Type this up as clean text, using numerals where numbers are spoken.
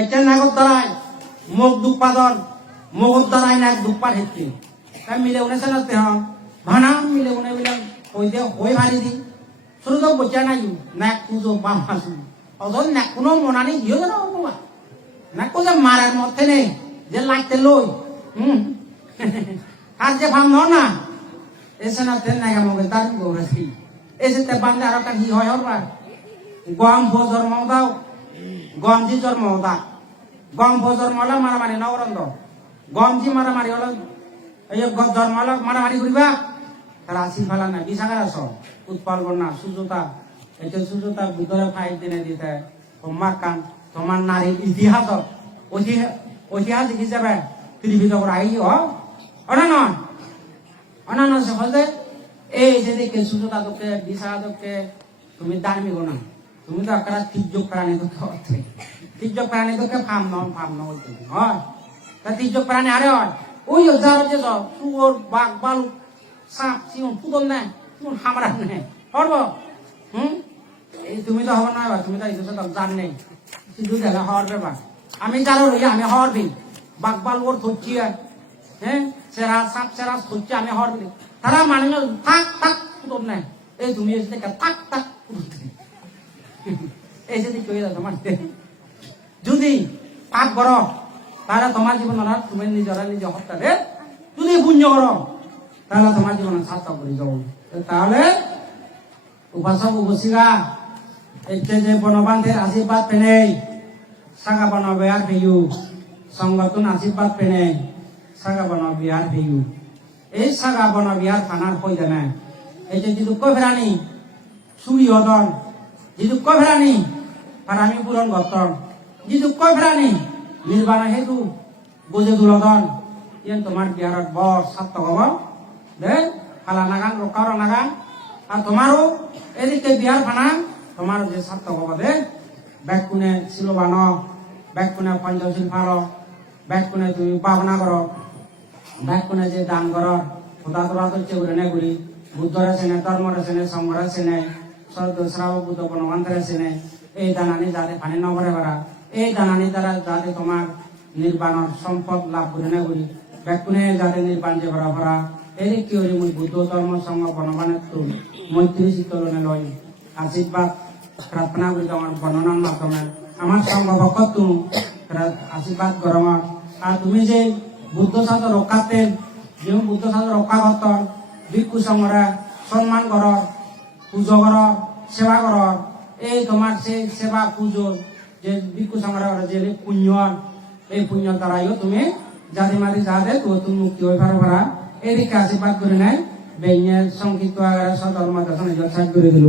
এটা নাগর দ্বারাই মুখ দুপাদন মুখ দ্বারাই নাক দুপার হেতে তাই মিলে উনে সালাতে হ ভানা মিলে উনে মিলে ওই দে হই ভারি দি শুরু তো বচ্চা নাই নাক পুজো বাম হাসু অদন নাক কোনো মনানি দিও না বাবা নাক কোজা মারার মধ্যে নেই যে লাগতে লই আর যে ভাম না এসে না তেল নাগা মগে দাঁড়ি গৌরাছি এসে তে বান্দে আর একটা হি হয় হরবার গম ভোজর মদাও গম জি জর মদা গম ভোজর মলা মারামারি নবরন্দ গম জি মারামারি হলো এই জর মলা মারামারি করিবা তারা আসি ফেলা না বিশাখার আস উৎপল বন্যা সুজতা এটা সুজতা ভিতরে ফাইট দিনে দিতে তোমার কান তোমার নারীর ইতিহাস ঐতিহাসিক হিসাবে টিভিত করে আই অনান্য সহজে এই যে দেখে সুজতা তোকে বিশাখা তোকে তুমি দাঁড়মি গো না তুমি তো একটা তির্যক প্রাণী তোকে অর্থে তির্যক প্রাণী তোকে ফার্ম নয় হয় তা তির্যক প্রাণী আরে হয় ওই যার যে শুয়োর বাঘ বালু সাপ সিংহ পুতল নেই তুমি হামরা নেই হরব এই তুমি তো হবার নয় তুমি তো এই তো জান নেই কিন্তু দেখা হওয়ার ব্যাপার আমি যারো রইয়া আমি হরবি বাঘ বালু ওর ধরছি হ্যাঁ সেরা সাপ সেরা ধরছি আমি হরবি তারা মানুষ থাক থাক পুতল নেই এই তুমি এসে থাক থাক এই যদি কই দাও তোমার যদি পাপ করো তাহলে তোমার জীবন তুমি নিজেরা নিজে হত্যা রে যদি পুণ্য করো তাহলে তোমার জীবন সার্থক করে যাও তাহলে উপাসক উপাসিকা এতে যে বনবান্ধের আশীর্বাদ পেনে সাগা বন বিহার পেয়ু সংগঠন আশীর্বাদ পেনে সাগা বন বিহার পেয়ু এই সাগা বন বিহার থানার হয়ে জানে এই যে যদি কফেরানি সুবি হদন যদি কফেরানি ফারামি পূরণ গতন যদি কফেরানি নির্বাণ হেতু বুঝে দুলদন ইয়ে তোমার বিহারত বর সার্থক হব দে ফালা নাগান রকার নাগান আর তোমারও এদিকে বিহার ফানা তোমার যে সার্থক হব দে ব্যাগ কোনে শিলবান ব্যাগ কোনে পঞ্চশীল ফাল ব্যাগ কোনে তুমি পাবনা কর ব্যাগ কোনে যে দান কর খোদা তোরা তো চেগুড়ে নে গুড়ি বুদ্ধরে সেনে ধর্মরে সেনে সংঘরে সেনে শ্রাব বুদ্ধ বনবান্ধরে সেনে এই দানানি যাতে ফানি নগরে করা এই দানানি দ্বারা যাতে তোমার নির্বাণর সম্পদ লাভ করে নে গুড়ি ব্যাগ কোনে যাতে নির্বাণ যে করা ভরা এই কি হরি মুই বুদ্ধ ধর্ম সংঘ বনবানের তো মৈত্রী শীতলনে লই আশীর্বাদ প্রার্থনা করি তোমার বর্ণনার মাধ্যমে আমার সংঘ ভক্ত তুমি আশীর্বাদ গরম আর তুমি যে বুদ্ধ সাধ রক্ষাতে যে বুদ্ধ সাধ রক্ষা করত ভিক্ষু সংঘরা সম্মান কর পুজো কর সেবা কর এই তোমার সেই সেবা পুজো যে ভিক্ষু সংঘরা যে পুণ্য এই পুণ্য দ্বারাইও তুমি জাতি মারি যাতে তুমি মুক্তি হয়ে পারা এদিকে আশীর্বাদ করে নেয় বেঞ্জের সংক্ষিপ্ত আগারে সধর্ম দর্শনে যথার্থ করে দিল।